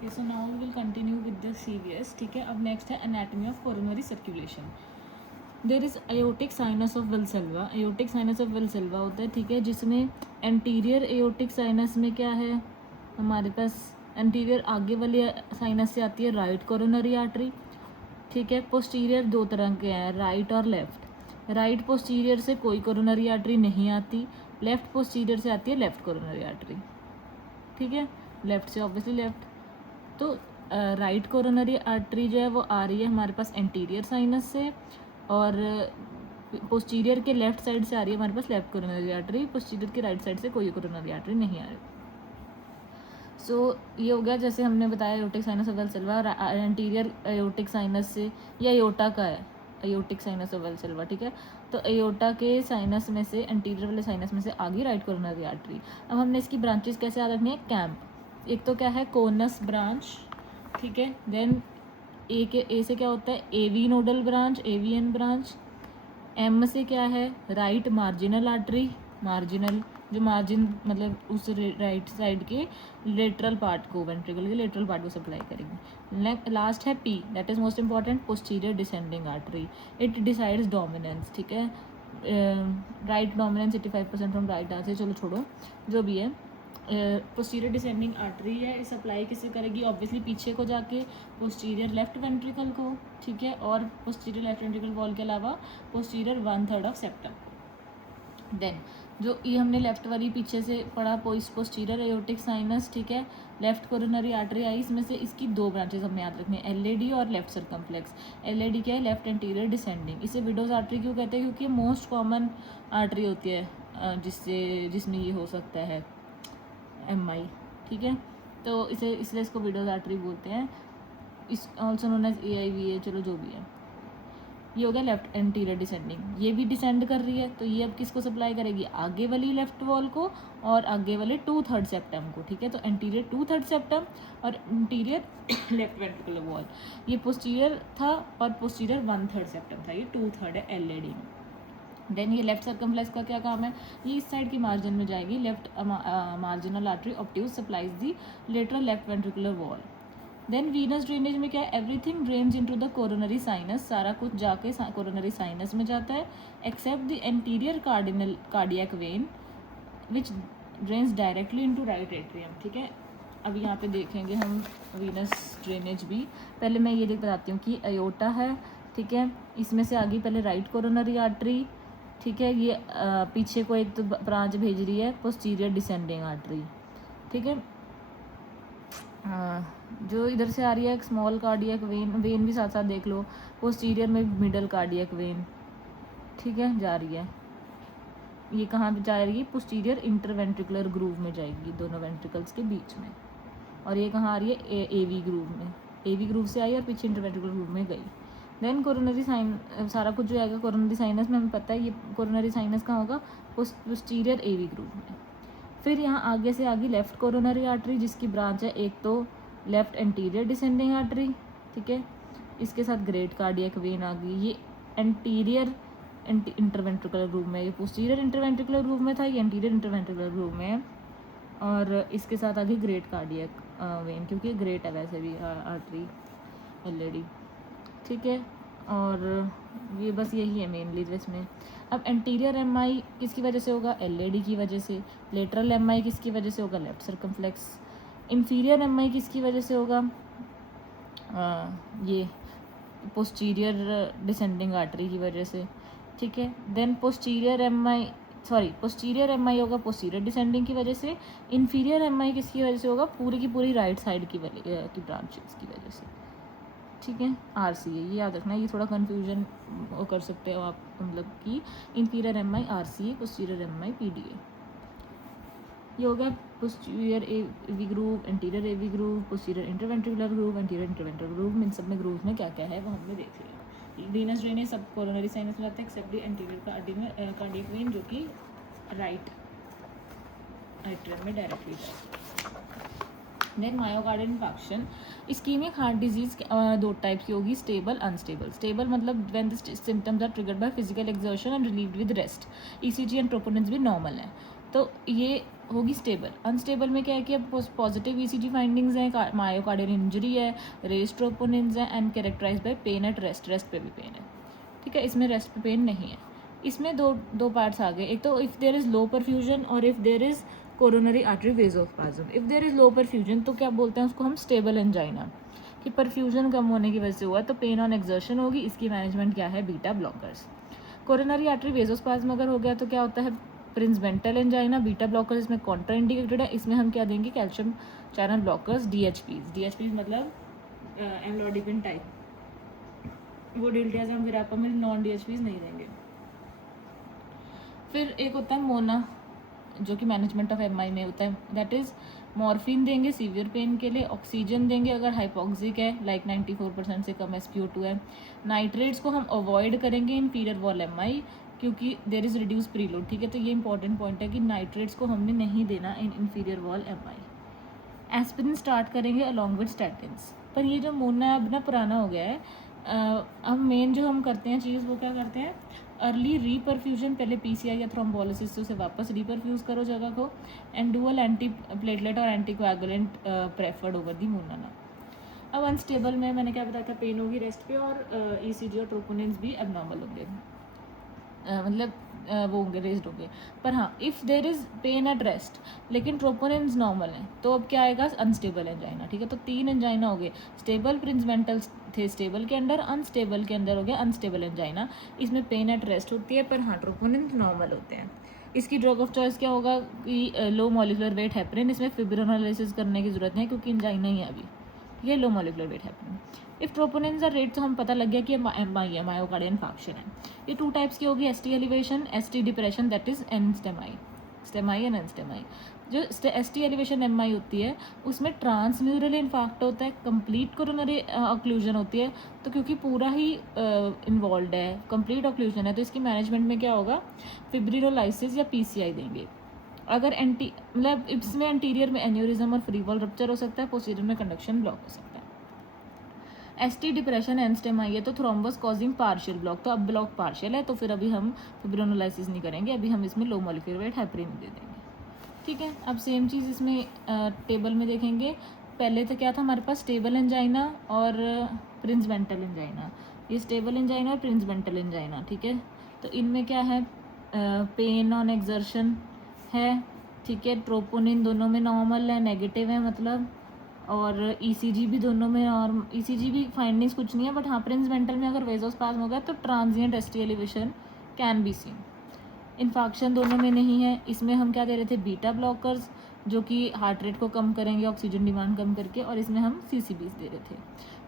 Okay, so now we will continue with the CVS. ठीक है, अब नेक्स्ट है anatomy of coronary circulation. There is aortic sinus of Valsalva. Aortic sinus of Valsalva होता है, ठीक है, जिसमें एंटीरियर एयोटिक साइनस में क्या है हमारे पास, एंटीरियर आगे वाली साइनस से आती है राइट कोरोनरी आर्टरी. ठीक है, पोस्टीरियर दो तरह के हैं, राइट और लेफ्ट. राइट पोस्टीरियर से कोई कोरोनरी आर्टरी नहीं आती, लेफ्ट पोस्टीरियर से आती है लेफ्ट कोरोनरी आर्टरी. ठीक है, लेफ्ट से ऑब्वियसली लेफ्ट. तो राइट कोरोनरी आर्टरी जो है वो आ रही है हमारे पास एंटीरियर साइनस से, और पोस्टीरियर के लेफ्ट साइड से आ रही है हमारे पास लेफ्ट कोरोनरी आर्टरी. पोस्टीरियर के राइट साइड से कोई कोरोनरी आर्टरी नहीं आ रही. सो ये हो गया, जैसे हमने बताया aortic sinus of Valsalva. Anterior aortic sinus से, या एयोटा का है एयोटिक साइनस ऑफ वेल्सेल्वा. ठीक है, तो एयोटा के साइनस में से, एंटीरियर वाले साइनस में से आगे राइट कोरोनरी आर्टरी. अब हमने इसकी ब्रांचेस कैसे याद रखनी है, कैंप. एक तो क्या है कोनस ब्रांच. ठीक है, देन ए से क्या होता है AV nodal branch, AVN branch. M से क्या है राइट मार्जिनल आर्टरी, मार्जिनल जो मार्जिन मतलब उस राइट साइड के लेटरल पार्ट को, वेंट्रिकल के लेटरल पार्ट को सप्लाई करेंगे. लास्ट है P, that is most important, posterior descending artery. It decides dominance. ठीक है, right dominance 85% from right artery. चलो छोड़ो जो भी है. पोस्टीरियर डिसेंडिंग आर्टरी है, सप्लाई किससे करेगी, ऑब्वियसली पीछे को जाके पोस्टीरियर लेफ्ट वेंट्रिकल को. ठीक है, और पोस्टीरियर लेफ्ट वेंट्रिकल वॉल के अलावा पोस्टीरियर 1/3 ऑफ सेप्टम. देन जो ये हमने लेफ्ट वाली पीछे से पढ़ा पोस्टीरियर एयोटिक साइनस. ठीक है, लेफ्ट कोरोनरी आर्टरी आई, इसमें से इसकी दो ब्रांचेस हमने याद रखनी है, एलएडी और लेफ्ट सर्कमफ्लेक्स. एलएडी क्या है, लेफ्ट एंटीरियर डिसेंडिंग. इसे विडोज आर्टरी क्यों कहते हैं, क्योंकि मोस्ट कॉमन आर्टरी होती है जिसमें ये हो सकता है एमआई. ठीक है, तो इसे इसलिए इसको विडोज आर्टरी बोलते हैं. इस ऑल्सो नोन एज एआईवीए. चलो जो भी है, ये हो गया लेफ्ट एंटीरियर डिसेंडिंग. ये भी डिसेंड कर रही है, तो ये अब किसको सप्लाई करेगी, आगे वाली लेफ्ट वॉल को और आगे वाले 2/3 सेप्टम को. ठीक है, तो एंटीरियर 2/3 सेप्टम और इंटीरियर लेफ्ट वेंट्रिकुलर वॉल. ये पोस्टीरियर था और पोस्टीरियर 1/3 सेप्टम था, ये 2/3 है एलएडी में. देन ये लेफ्ट सर्कमफ्लेक्स का क्या काम है, ये इस साइड की मार्जिन में जाएगी. Left marginal artery obtuse supplies the lateral left ventricular wall. Then venous drainage में क्या है, everything drains into the coronary sinus. सारा कुछ जाके कोरोनरी साइनस में जाता है, except the anterior cardiac vein which drains directly into right atrium. ठीक है, अब यहाँ पे देखेंगे हम वीनस ड्रेनेज भी. पहले मैं ये बताती हूँ कि अयोटा है. ठीक है, इसमें से आगे पहले राइट कोरोनरी आर्टरी. ठीक है, ये पीछे को एक तो ब्रांच भेज रही है पोस्टीरियर डिसेंडिंग आर्टरी. ठीक है, जो इधर से आ रही है एक स्मॉल कार्डियक वेन भी साथ साथ देख लो. पोस्टीरियर में मिडल कार्डियक वेन. ठीक है, जा रही है. ये कहाँ पे जाएगी, पोस्टीरियर इंटरवेंट्रिकुलर ग्रूव में जाएगी, दोनों वेंट्रिकल्स के बीच में. और ये कहाँ आ रही है, एवी ग्रूव में. एवी ग्रूव से आई और पीछे इंटरवेंट्रिकुलर ग्रूव में गई. देन कोरोनरी साइन, सारा कुछ जो आएगा कोरोनरी साइनस में, हमें पता है ये कोरोनरी साइनस कहाँ होगा, पोस्टीरियर एवी ग्रूव में. फिर यहाँ आगे से आगे लेफ्ट कोरोनरी आर्टरी, जिसकी ब्रांच है एक तो लेफ्ट एंटीरियर डिसेंडिंग आर्टरी. ठीक है, इसके साथ ग्रेट कार्डियक वेन आ गई. ये एंटीरियर इंटरवेंट्रिकुलर ग्रूव में, ये पोस्टीरियर इंटरवेंट्रिकुलर ग्रूव में था, ये एंटीरियर इंटरवेंट्रिकुलर ग्रूव में है. और इसके साथ आ गई ग्रेट कार्डियक वेन, क्योंकि ग्रेट है वैसे भी आर्टरी ऑलरेडी. ठीक है, और ये बस यही है मेनली इसमें. अब एंटीरियर एमआई किसकी वजह से होगा, एलएडी की वजह से. लेटरल एमआई किसकी वजह से होगा, लेफ्ट सर्कमफ्लेक्स. इंफीरियर एमआई किसकी वजह से होगा, ये पोस्टीरियर डिसेंडिंग आर्टरी की वजह से. ठीक है, देन पोस्टीरियर एमआई होगा पोस्टीरियर डिसेंडिंग की वजह से. इंफीरियर एमआई किसकी वजह से होगा, पूरी की पूरी राइट साइड की ब्रांचेस की वजह से. ठीक है, आरसी है, ये याद रखना. ये थोड़ा कन्फ्यूजन कर सकते हो आप, मतलब कि inferior MI RC, posterior MI PDA. ये हो गया posterior AV groove, anterior AV groove, posterior interventricular groove, anterior interventricular groove. इन सब में ग्रूव में क्या क्या है वो हमने देख लिया. वीनस ड्रेनेज सब कोरोनरी साइनस में जाता है except the anterior cardiac vein, जो कि राइट एट्रियम में डायरेक्टली जाता है. Then myocardial infection. Ischaemic heart disease दो टाइप की होगी, स्टेबल अनस्टेबल. स्टेबल मतलब when the symptoms are triggered by physical exertion and relieved with rest. ECG and troponins भी नॉर्मल है. तो ये होगी स्टेबल। अनस्टेबल में क्या है कि अब पॉजिटिव ईसीजी फाइंडिंग्स हैं, मायोकार्डियल इंजरी है, रेस्ड ट्रोपोनिन्स हैं and characterize by pain at rest पे भी पेन है, ठीक है। इसमें रेस्ट पे पेन नहीं है। इसमें दो पार्ट्स आ गए, एक तो if there is low perfusion और if there is coronary artery vasospasm. If there is low perfusion तो क्या बोलते हैं उसको हम स्टेबल एंजाइना, कि परफ्यूजन कम होने की वजह से हुआ तो पेन ऑन एक्सर्शन होगी। इसकी मैनेजमेंट क्या है, बीटा ब्लॉकर्स। कोरोनरी आर्टरी वेसोस्पाज्म अगर हो गया तो क्या होता है, प्रिंसमेंटल एंजाइना, बीटा ब्लॉकर्स इसमें कॉन्ट्रा इंडिकेटेड है। इसमें हम क्या देंगे, कैल्शियम चैनल ब्लॉकर्स, डीएचपीज मतलब एम्लोडिपिन टाइप, वो डिल्टियाजाम विरापामिल नॉन डीएचपीज नहीं देंगे। फिर एक होता है मोना, जो कि मैनेजमेंट ऑफ एमआई में होता है, दैट इज़ मॉर्फिन देंगे सीवियर पेन के लिए, ऑक्सीजन देंगे अगर हाइपोक्सिक है, लाइक 94% से कम SpO2 है। नाइट्रेट्स को हम अवॉइड करेंगे इन्फीरियर वॉल एमआई, क्योंकि देर इज़ रिड्यूस प्रीलोड, ठीक है। तो ये इंपॉर्टेंट पॉइंट है कि नाइट्रेट्स को हमने नहीं देना in inferior wall MI. Aspirin start करेंगे अलॉन्ग विद स्टैटिन्स। पर ये जो मोना अब ना पुराना हो गया है, अब मेन जो हम करते हैं चीज़ वो क्या करते हैं, अर्ली रीपरफ्यूजन, पहले पीसीआई या थ्रोम्बोलिसिस से उसे वापस रीपरफ्यूज़ करो जगह को, एंड डुअल एंटी प्लेटलेट और एंटीकोएगुलेंट प्रेफर्ड ओवर दी मोनाना। अब अनस्टेबल में मैंने क्या बताया था, पेन होगी रेस्ट पे और ईसीजी और ट्रोपोनिन्स भी एबनॉर्मल होंगे, मतलब वो होंगे रेज्ड होंगे। पर हाँ, if there is pen at rest लेकिन ट्रोपोनिन्स नॉर्मल हैं तो अब क्या आएगा, अनस्टेबल एंजाइना, ठीक है। तो 3 एंजाइना हो गए, स्टेबल प्रिंसमेंटल थे स्टेबल के अंडर, अनस्टेबल के अंदर हो गया अनस्टेबल एंजाइना। इसमें पेन एट रेस्ट होती है पर हाँ ट्रोपोनिन्स नॉर्मल होते हैं। इसकी ड्रग ऑफ चॉइस क्या होगा कि लो मॉलिकुलर वेट हेपरिन। इसमें फिब्रिनोलाइसिस करने की जरूरत नहीं है क्योंकि एंजाइना ही है अभी, ये low molecular weight heparin. If troponins are raised तो हम पता लग गया कि एमआई है, मायोकार्डियल इंफार्क्शन है। ये 2 टाइप्स की होगी, ST elevation, ST depression, that is NSTEMI, STEMI and NSTEMI. जो एसटी एलिवेशन एमआई होती है उसमें ट्रांसम्यूरल इन्फार्क्ट होता है, कंप्लीट कोरोनरी ऑक्लूजन होती है। तो क्योंकि पूरा ही इन्वॉल्व है, कंप्लीट ऑक्लूजन है, तो इसकी मैनेजमेंट में क्या होगा, फिब्रिनोलाइसिस या पीसीआई देंगे। अगर मतलब इसमें एंटीरियर में एन्यूरिज्म और फ्री वॉल रप्चर हो सकता है, पोस्टीरियर में कंडक्शन ब्लॉक हो सकता है। एसटी डिप्रेशन एनस्टेमाई है तो थ्रोम्बस कॉजिंग पार्शियल ब्लॉक, तो अब ब्लॉक पार्शियल है तो फिर अभी हम फिब्रिनोलाइसिस नहीं करेंगे, अभी हम इसमें लो मॉलिक्यूलर वेट हेपरिन दे देंगे, ठीक है। अब सेम चीज़ इसमें टेबल में देखेंगे। पहले तो क्या था हमारे पास, स्टेबल एंजाइना और प्रिंसमेंटल एंजाइना, ये स्टेबल एंजाइना और प्रिंसमेंटल एंजाइना, ठीक है। तो इनमें क्या है, पेन ऑन एक्सर्शन है, ठीक है। ट्रोपोनिन दोनों में नॉर्मल है, नेगेटिव है मतलब, और ईसीजी भी दोनों में, और ईसीजी भी फाइंडिंग्स कुछ नहीं है, बट हाँ प्रिंसमेंटल में अगर वेसोस्पाज्म होगा तो transient ST elevation can be seen. Infarction दोनों में नहीं है। इसमें हम क्या दे रहे थे, बीटा ब्लॉकर्स, जो कि हार्ट रेट को कम करेंगे ऑक्सीजन डिमांड कम करके, और इसमें हम सीसीबीज दे रहे थे।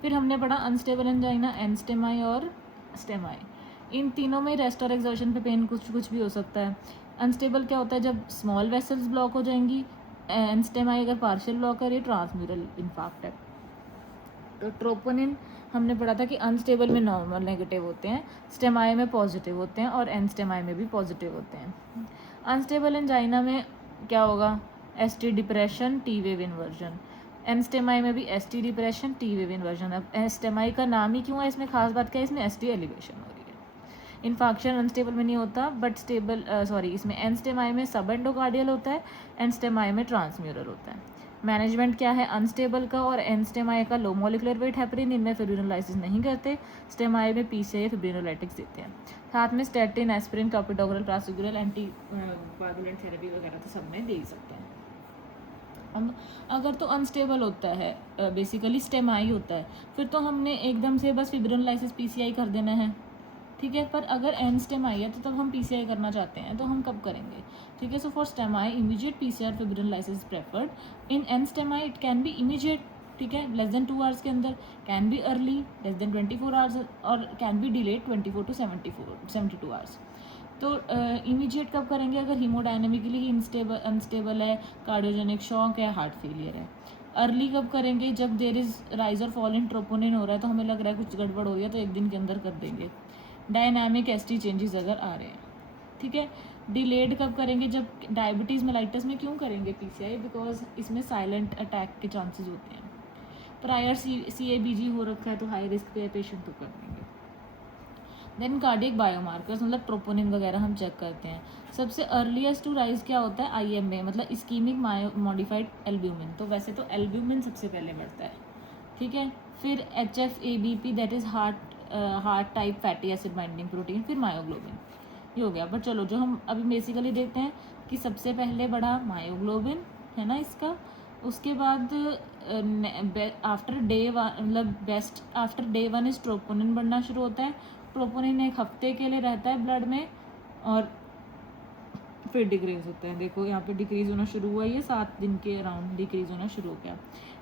फिर हमने पढ़ा अनस्टेबल एंजाइना, एनस्टेमाई और स्टेमाई। इन तीनों में रेस्ट और एक्सर्शन पे पेन कुछ भी हो सकता है। अनस्टेबल क्या होता है, जब स्मॉल वेसल्स ब्लॉक हो जाएंगी। एनस्टेमाई अगर पार्शियल ब्लॉकर, ये ट्रांसम्यूरल इन्फार्क्ट है। तो ट्रोपोनिन हमने पढ़ा था कि अनस्टेबल में नॉर्मल नेगेटिव होते हैं, स्टेमाई में पॉजिटिव होते हैं, और एनस्टेमाई में भी पॉजिटिव होते हैं। अनस्टेबल एंजाइना में क्या होगा, ST depression, T wave inversion. NSTEMI में भी ST depression, T wave inversion. अब एस्टेमाई का नाम ही क्यों है, इसमें खास बात क्या है, इसमें एसटी एलिवेशन हो रही है। इन्फाक्शन अनस्टेबल में नहीं होता, बट स्टेबल इसमें एनस्टेमाई में सब एंडोकार्डियल होता है, एनस्टेमाई में ट्रांसम्यूरल होता है। मैनेजमेंट क्या है, अनस्टेबल का और एनस्टेमाई का लो मॉलिकुलर वेट हेपरिन, इनमें फिब्रिनोलाइसिस नहीं करते। स्टेमाई में पीसीआई फिब्रिनोलाइटिक्स देते हैं। साथ में statin, aspirin, clopidogrel, prasugrel, anticoagulant therapy वगैरह तो सब में दे ही सकते हैं। अब अगर तो अनस्टेबल होता है, बेसिकली स्टेमाई होता है, फिर तो हमने एकदम से बस फिब्रिनोलाइसिस पीसीआई कर देना है, ठीक है। पर अगर एन स्टेमाई है तो तब हम पीसीआई करना चाहते हैं तो हम कब करेंगे, ठीक है। So for STEMI immediate PCR fibrinolysis preferred. In NSTEMI it can be immediate, ठीक है, लेस देन 2 आवर्स के अंदर, can be early less than 24 hours, और can be delayed 24 to 72 hours. तो इमीडिएट कब करेंगे, अगर हीमोडायनेमिकली ही अनस्टेबल है, कार्डियोजेनिक शॉक है, हार्ट फेलियर है। अर्ली कब करेंगे, जब देर इज़ राइज और फॉल इन ट्रोपोनिन हो रहा है तो हमें लग रहा है कुछ गड़बड़ हो रही है, तो 1 दिन के अंदर कर देंगे। डायनामिक एसटी चेंजेस अगर आ रहे हैं, ठीक है। डिलेड कब करेंगे, जब डायबिटीज़ मेलाइटस में क्यों करेंगे पीसीआई, बिकॉज इसमें साइलेंट अटैक के चांसेस होते हैं। प्रायर सीएबीजी हो रखा है तो हाई रिस्क पे पेशेंट तो कर देंगे। देन कार्डियक बायोमार्कर्स मतलब ट्रोपोनिन वगैरह हम चेक करते हैं। सबसे अर्लीस्ट टू राइज क्या होता है, IMA मतलब इस्कीमिक मॉडिफाइड एल्ब्यूमिन। तो वैसे तो एल्ब्यूमिन सबसे पहले बढ़ता है, ठीक है। फिर HFABP that is heart type fatty acid binding protein, फिर मायोग्लोबिन, ये हो गया। बट चलो जो हम अभी बेसिकली देखते हैं कि सबसे पहले बढ़ा मायोग्लोबिन है ना इसका, उसके बाद आफ्टर डे मतलब best after day 1 is troponin बढ़ना शुरू होता है। ट्रोपोनिन एक हफ्ते के लिए रहता है ब्लड में और फिर डिक्रीज होता है। देखो यहाँ पे डिक्रीज होना शुरू हुआ, ये 7 दिन के अराउंड डिक्रीज होना शुरू हो गया।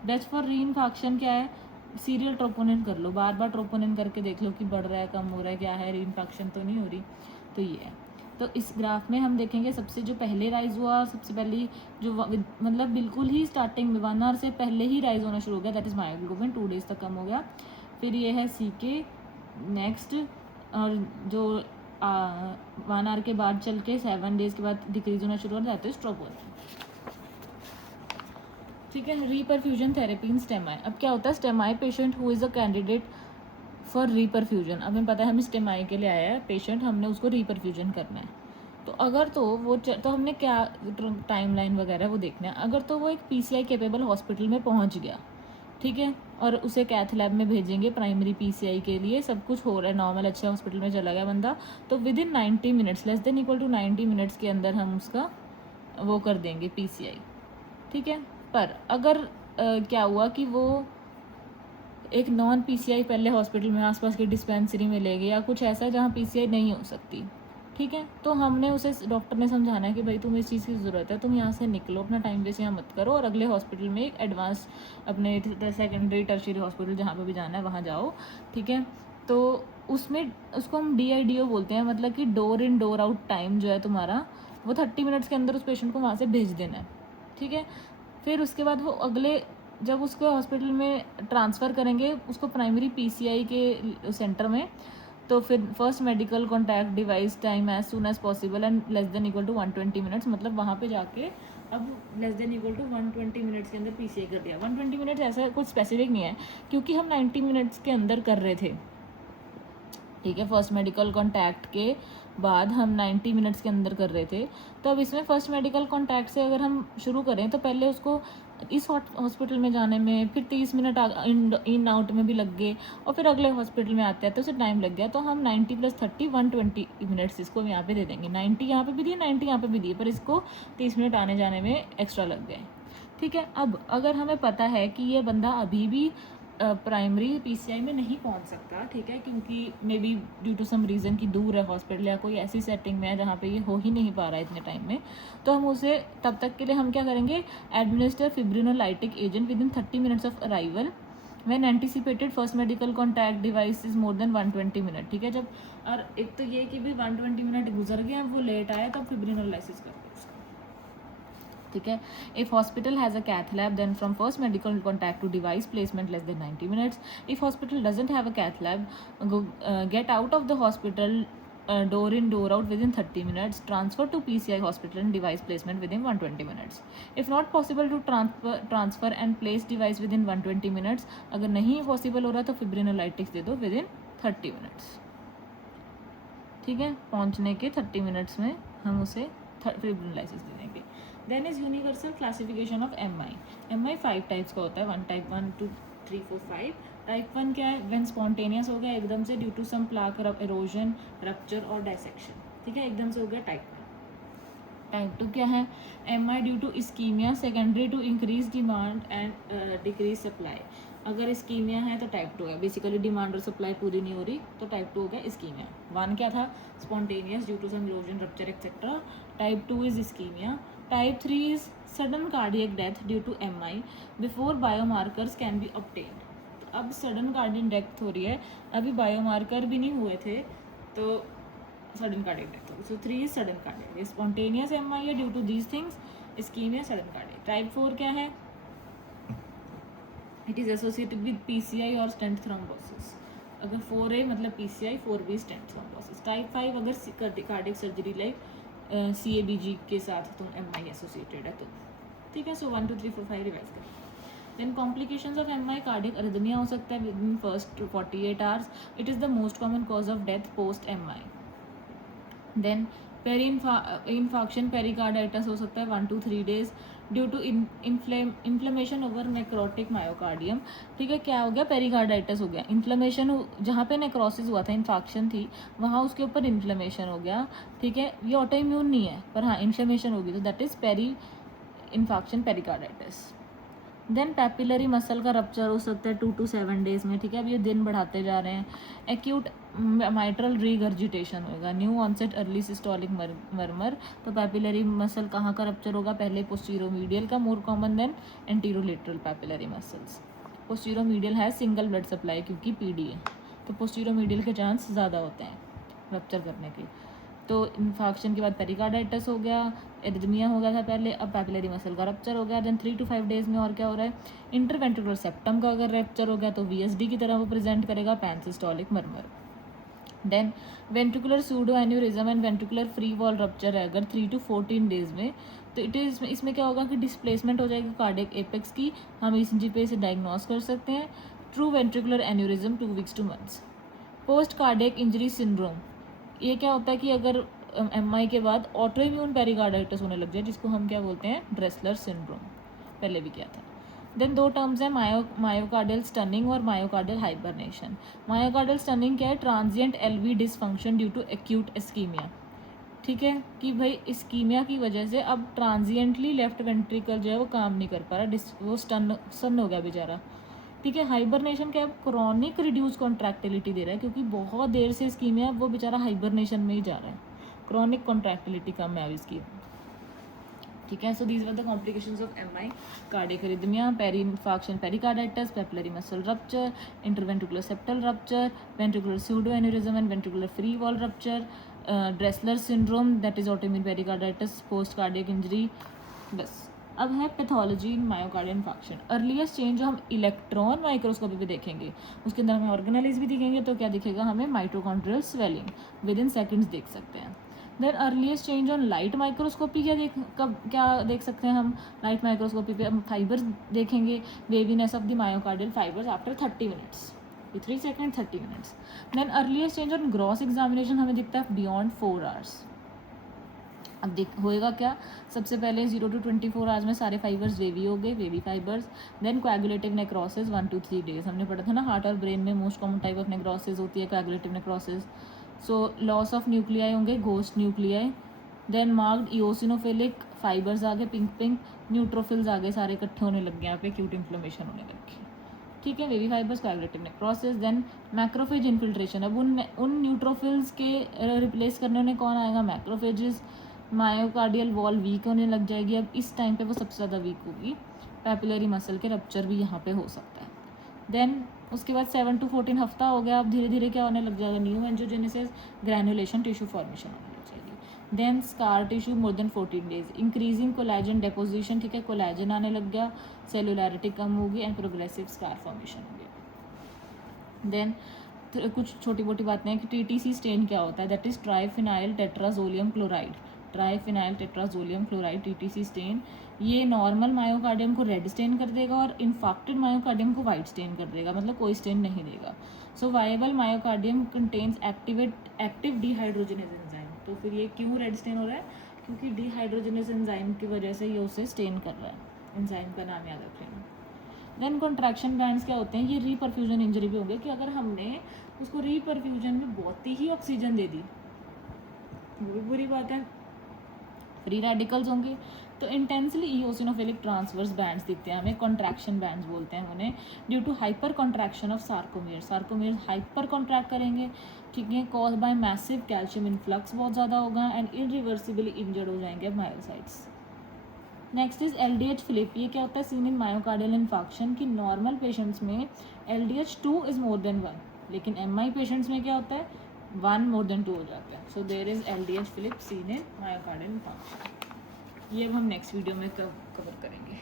डेथ फॉर रीइन्फेक्शन क्या है, सीरियल ट्रोपोनिन कर लो, बार बार ट्रोपोनिन करके देख लो कि बढ़ रहा है कम हो रहा है क्या है, रीइन्फेक्शन तो नहीं हो रही। तो ये है। तो इस ग्राफ में हम देखेंगे सबसे जो पहले राइज हुआ, सबसे पहली जो मतलब बिल्कुल ही स्टार्टिंग में 1 आवर से पहले ही राइज होना शुरू हो गया, दैट इज़ मायोग्लोबिन, 2 डेज तक कम हो गया। फिर ये है CK नेक्स्ट, और जो 1 आवर के बाद चल के 7 डेज के बाद डिक्रीज होना शुरू हो जाता है ट्रोपोनिन, ठीक है। Reperfusion therapy in STEMI. अब क्या होता है, STEMI patient who is a candidate for reperfusion, अब हमें पता है हम स्टेमाई के लिए आया है पेशेंट, हमने उसको रीपरफ्यूजन करना है। तो अगर तो वो तो हमने क्या टाइमलाइन वगैरह वो देखना है। अगर तो वो एक PCI केपेबल हॉस्पिटल में पहुंच गया, ठीक है, और उसे कैथ लैब में भेजेंगे प्राइमरी PCI के लिए, सब कुछ हो रहा है नॉर्मल, अच्छे हॉस्पिटल में चला गया बंदा, तो within 90 minutes less than equal to 90 minutes के अंदर हम उसका वो कर देंगे PCI, ठीक है। पर अगर क्या हुआ कि वो एक नॉन PCI पहले हॉस्पिटल में आसपास की डिस्पेंसरी में ले गए या कुछ ऐसा जहाँ PCI नहीं हो सकती, ठीक है, तो हमने उसे, डॉक्टर ने समझाना है कि भाई तुम्हें इस चीज़ की ज़रूरत है, तुम यहाँ से निकलो, अपना टाइम वेस्ट यहाँ मत करो और अगले हॉस्पिटल में एक एडवांस अपने सेकेंडरी टर्शियरी हॉस्पिटल जहाँ पे भी जाना है वहाँ जाओ, ठीक है। तो उसमें उसको हम DIDO बोलते हैं, मतलब कि door in door out time जो है तुम्हारा वो 30 मिनट्स के अंदर उस पेशेंट को वहाँ से भेज देना है, ठीक है। फिर उसके बाद वो अगले जब उसको हॉस्पिटल में ट्रांसफ़र करेंगे उसको प्राइमरी PCI के सेंटर में, तो फिर first medical contact device time as soon as possible and less than equal to 120 minutes, मतलब वहाँ पे जाके अब less than equal to 120 minutes के अंदर PCI कर दिया। 120 मिनट्स ऐसा कुछ स्पेसिफिक नहीं है क्योंकि हम 90 मिनट्स के अंदर कर रहे थे, ठीक है। फर्स्ट मेडिकल कॉन्टैक्ट के बाद हम 90 मिनट्स के अंदर कर रहे थे, तो अब इसमें फर्स्ट मेडिकल कॉन्टैक्ट से अगर हम शुरू करें तो पहले उसको इस हॉस्पिटल में जाने में फिर 30 मिनट इन आउट में भी लग गए और फिर अगले हॉस्पिटल में आते हैं तो उसे टाइम लग गया, तो हम 90 + 30 120 मिनट्स इसको यहाँ पे दे देंगे। 90 यहाँ पे भी दिए, 90 यहाँ पे भी दिए, पर इसको 30 मिनट आने जाने में एक्स्ट्रा लग गए, ठीक है। अब अगर हमें पता है कि ये बंदा अभी भी प्राइमरी PCI में नहीं पहुंच सकता, ठीक है, क्योंकि maybe due to some reason कि दूर है हॉस्पिटल या कोई ऐसी सेटिंग में है जहाँ पे ये हो ही नहीं पा रहा है इतने टाइम में, तो हम उसे तब तक के लिए हम क्या करेंगे, administer fibrinolytic agent with in 30 minutes of arrival when anticipated first medical contact device is more than 120 minute, ठीक है। जब और एक तो ये कि भी 120 मिनट गुजर गए, अब वो लेट आया तब फिब्रिनोलाइसिस करते हैं, ठीक है। If hospital has a cath lab then from first medical contact to device placement less than 90 minutes. If hospital doesn't have a cath lab get out of the hospital door in door out within 30 minutes, transfer to PCI hospital and device placement within 120 minutes. If not possible to transfer and place device within 120 minutes, अगर नहीं possible हो रहा तो फिब्रिनोलाइटिक्स दे दो within 30 minutes, ठीक है। पहुंचने के 30 मिनट्स में हम उसे फिब्रिनोलाइसिस दे देंगे। Then is universal classification of MI 5 types का होता है, 1 टाइप 1 2 3 4 5। टाइप 1 क्या है, व्हेन स्पॉन्टेनियस हो गया एकदम से due to some plaque erosion rupture और डायसेक्शन, ठीक है, एकदम से हो गया टाइप 1। टाइप 2 क्या है, MI due to ischaemia secondary to increase demand and decrease supply. अगर इस्कीमिया है तो टाइप 2 है, बेसिकली डिमांड और सप्लाई पूरी नहीं हो रही तो टाइप 2 हो गया इस्कीमिया। 1 क्या था, spontaneous due to some erosion rupture etcetera. Type 2 is ischaemia. Type 3 is sudden cardiac death due to MI before biomarkers can be obtained. अब सडन कार्डियक डेथ हो रही है, अभी बायोमार्कर भी नहीं हुए थे तो सडन कार्डियक डेथ होगी। So 3 is sudden cardiac, spontaneous MI है due to these things, ischaemia, sudden cardiac. Type 4 क्या है, it is associated with PCI और स्टेंट थ्रोम्बोसिस। अगर 4A मतलब PCI, 4B stent thrombosis. Type 5 अगर कार्डियक सर्जरी लाइक CABG के साथ तो MI एसोसिएटेड है तो, ठीक है। सो 1 2 3 4 5 रिवाइज करें। Then complications of MI, cardiac arrhythmia हो सकता है within first 48 hours, it is the most common cause of death post MI. Then peri infarction pericarditis हो सकता है 1 to 3 days due to inflammation over necrotic myocardium. ठीक है, क्या हो गया, पेरिकार्डाइटिस हो गया, इन्फ्लेमेशन जहाँ पे नेक्रोसिस हुआ था, इन्फॉक्शन थी वहाँ उसके ऊपर इन्फ्लेमेशन हो गया. ठीक है, ये ऑटो इम्यून नहीं है पर हाँ इन्फ्लेमेशन होगी, तो that is peri infarction pericarditis. Then papillary muscle का रप्चर हो सकता है 2 to 7 days में. ठीक है, अब ये दिन बढ़ाते जा रहे हैं. एक्यूट माइट्रल रीगर्जिटेशन होगा, new onset early systolic murmur. तो पैपिलरी मसल कहाँ का रप्चर होगा, पहले पोस्टीरोमीडियल का, more common than anterolateral papillary muscles. Posteromedial है सिंगल ब्लड सप्लाई क्योंकि पीडी है, तो पोस्टीरोमीडियल के चांस ज़्यादा होते हैं रप्चर करने के. तो इन्फॉक्शन के बाद पेरिकार्डाइटिस हो गया, एरिथमिया हो गया था पहले, अब पैपिलरी मसल का रप्चर हो गया. देन 3 to 5 days में और क्या हो रहा है, इंटरवेंट्रिकुलर सेप्टम का अगर रप्चर हो गया तो वीएसडी की तरह वो प्रेजेंट करेगा, pansystolic murmur. Then ventricular pseudo aneurysm and ventricular free wall rupture है अगर 3 to 14 days में, तो इट इज़ इसमें क्या होगा कि डिस्प्लेसमेंट हो जाएगी कार्डियक एपेक्स की, हम ईसीजी पे इसे डायग्नोस कर सकते हैं. True ventricular aneurysm 2 weeks to months. Post cardiac injury syndrome, ये क्या होता है कि अगर एमआई के बाद ऑटो इम्यून पेरिकार्डाइटिस होने लग जाए, जिसको हम क्या बोलते हैं, ड्रेसलर सिंड्रोम, पहले भी किया था. देन 2 terms है, मायोकार्डियल स्टनिंग और मायोकार्डियल हाइबरनेशन. मायोकार्डियल स्टनिंग क्या है, transient LV dysfunction due to acute ischaemia. ठीक है, कि भाई इस्कीमिया की वजह से अब ट्रांजिएंटली लेफ्ट वेंट्रिकल जो है वो काम नहीं कर पा रहा, वो स्टन हो गया बेचारा. ठीक है, हाइबरनेशन क्या है, क्रॉनिक रिड्यूस कॉन्ट्रैक्टिलिटी दे रहा है क्योंकि बहुत देर से इस्कीमिया, वो बेचारा हाइबरनेशन में ही जा रहा है, क्रॉनिक कॉन्ट्रैक्टिलिटी कम है अब इसकी. ठीक है, so these were the complications of MI, cardiac arrhythmia, peri infarction pericarditis, papillary muscle rupture, interventricular septal rupture, ventricular pseudo aneurysm and ventricular free wall rupture, Dressler syndrome that is autoimmune pericarditis, post cardiac injury. बस अब है pathology in myocardial infarction. Earliest change जो हम electron microscopy पे देखेंगे, उसके अंदर हमें ऑर्गेनेल्स भी दिखेंगे, तो क्या दिखेगा हमें, mitochondrial swelling within seconds देख सकते हैं. Then earliest change on light microscopy क्या देख सकते हैं हम, लाइट माइक्रोस्कोपी पे हम फाइबर्स देखेंगे, waviness of the myocardial fibres after 30 minutes, 3 seconds 30 minutes. Then earliest change on gross examination हमें दिखता है बियॉन्ड 4 hours. अब होएगा क्या, सबसे पहले 0 to 24 आवर्स में सारे फाइबर्स वेवी हो गए, wavy fibres. Then coagulative necrosis 1 to 3 days, हमने पढ़ा था ना, हार्ट और ब्रेन में most common type of necrosis होती है coagulative necrosis. So loss of nuclei होंगे, ghost nuclei. Then marked eosinophilic fibres आ गए, पिंक न्यूट्रोफिल्स आ गए, सारे इकट्ठे होने लग गए, यहाँ पे एक्यूट इन्फ्लेमेशन होने लग गई. ठीक है, wavy fibres, coagulative necrosis. Then macrophage infiltration, अब उन न्यूट्रोफिल्स के रिप्लेस करने उन्हें कौन आएगा, मैक्रोफेजेस. मायोकार्डियल वॉल वीक होने लग जाएगी, अब इस टाइम पे वो सबसे ज़्यादा वीक होगी. पैपिलरी मसल के रप्चर भी यहाँ पे हो सकता है. देन उसके बाद 7 to 14 हफ्ता हो गया, अब धीरे धीरे क्या होने लग जाएगा, new angiogenesis, granulation, tissue formation होने लग जाएगी. Then scar tissue more than 14 days, increasing collagen deposition. ठीक है, कोलेजन आने लग गया, सेलुलैरिटी कम होगी एंड प्रोग्रेसिव स्कार फॉर्मेशन हो गया. देन कुछ छोटी मोटी बातें हैं कि टीटीसी स्टेन क्या होता है, that is triphenyl tetrazolium chloride. Triphenyl tetrazolium chloride TTC stain, ये नॉर्मल मायोकार्डियम को रेड स्टेन कर देगा और इन्फॉक्टेड मायोकार्डियम को वाइट स्टेन कर देगा, मतलब कोई स्टेन नहीं देगा. So viable myocardium contains active dehydrogenase enzyme. तो फिर ये क्यों रेड स्टेन हो रहा है, क्योंकि डिहाइड्रोजनेज एंजाइम की वजह से ये उसे स्टेन कर रहा है. एंजाइम का नाम याद रख लेना. देन कॉन्ट्रैक्शन बैंड्स क्या होते हैं, ये रीपरफ्यूजन इंजरी भी होंगे कि अगर हमने उसको रीपरफ्यूजन में बहुत ही ऑक्सीजन दे दी, वो भी बुरी बात है, फ्री रेडिकल्स होंगे. तो इंटेंसली इओसिनोफिलिक ट्रांसवर्स बैंड्स दिखते हैं हमें, कॉन्ट्रैक्शन बैंड्स बोलते हैं उन्हें, due to hyper contraction of sarcomere. Sarcomere hyper contract करेंगे, ठीक है, cause by massive calcium influx बहुत ज़्यादा होगा एंड इरिवर्सिबली इंजर्ड हो जाएंगे myocytes. Next is LDH flip, ये क्या होता है, सीन इन मायोकार्डियल इन्फॉक्शन, की नॉर्मल पेशेंट्स में LDH2 इज मोर देन 1, लेकिन MI पेशेंट्स में क्या होता है, 1 more than 2 हो जाता है. So there is LDH flip seen in myocardial infarction. ये अब हम नेक्स्ट वीडियो में कवर करेंगे.